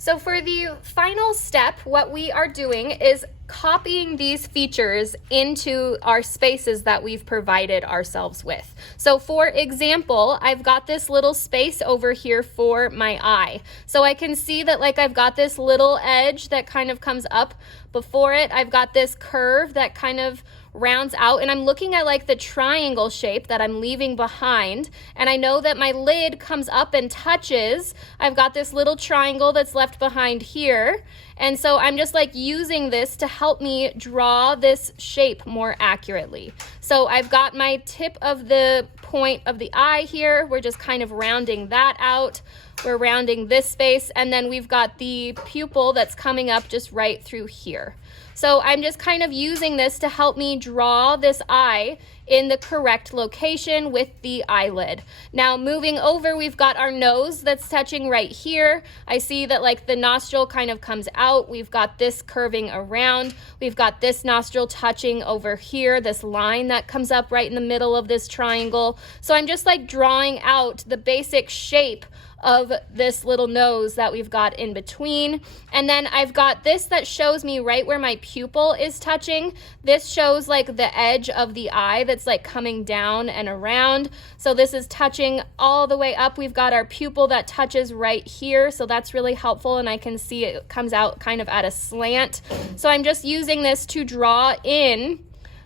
So for the final step, what we are doing is copying these features into our spaces that we've provided ourselves with. So for example, I've got this little space over here for my eye. So I can see that like I've got this little edge that kind of comes up before it. I've got this curve that kind of rounds out, and I'm looking at like the triangle shape that I'm leaving behind, and I know that my lid comes up and touches. I've got this little triangle that's left behind here, and so I'm just like using this to help me draw this shape more accurately. So I've got my tip of the point of the eye here. We're just kind of rounding that out. We're rounding this space, and then we've got the pupil that's coming up just right through here. So I'm just kind of using this to help me draw this eye in the correct location with the eyelid. Now moving over, we've got our nose that's touching right here. I see that like the nostril kind of comes out. We've got this curving around. We've got this nostril touching over here, this line that comes up right in the middle of this triangle. So I'm just like drawing out the basic shape of this little nose that we've got in between. And then I've got this that shows me right where my pupil is touching. This shows like the edge of the eye that's like coming down and around. So this is touching all the way up. We've got our pupil that touches right here. So that's really helpful, and I can see it comes out kind of at a slant. So I'm just using this to draw in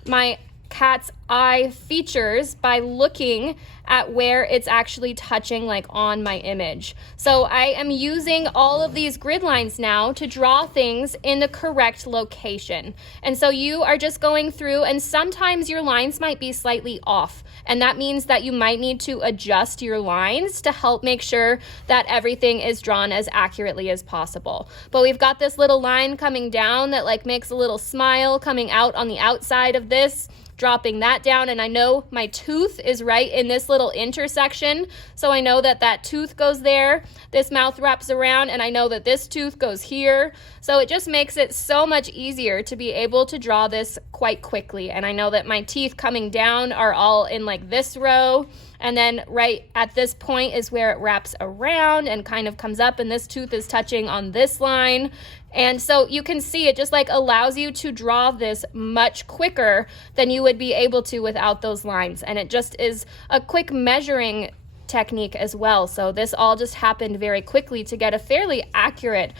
my cat's eye features by looking at where it's actually touching like on my image. So I am using all of these grid lines now to draw things in the correct location. And so you are just going through, and sometimes your lines might be slightly off, and that means that you might need to adjust your lines to help make sure that everything is drawn as accurately as possible. But we've got this little line coming down that like makes a little smile coming out on the outside of this, dropping that down, and I know my tooth is right in this little intersection, so I know that that tooth goes there. This mouth wraps around, and I know that this tooth goes here. So it just makes it so much easier to be able to draw this quite quickly. And I know that my teeth coming down are all in like this row, and then right at this point is where it wraps around and kind of comes up, and this tooth is touching on this line. And so you can see it just like allows you to draw this much quicker than you would be able to without those lines. And it just is a quick measuring technique as well. So this all just happened very quickly to get a fairly accurate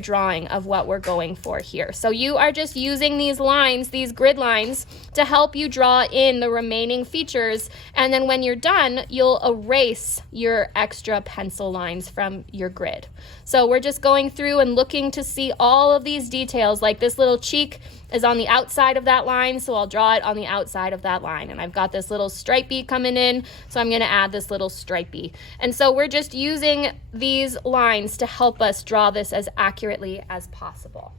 drawing of what we're going for here. So you are just using these lines, these grid lines, to help you draw in the remaining features, and then when you're done, you'll erase your extra pencil lines from your grid. So we're just going through and looking to see all of these details, like this little cheek is on the outside of that line, so I'll draw it on the outside of that line. And I've got this little stripey coming in, so I'm gonna add this little stripey. And so we're just using these lines to help us draw this as accurately as possible.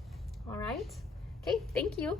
All right, okay, thank you.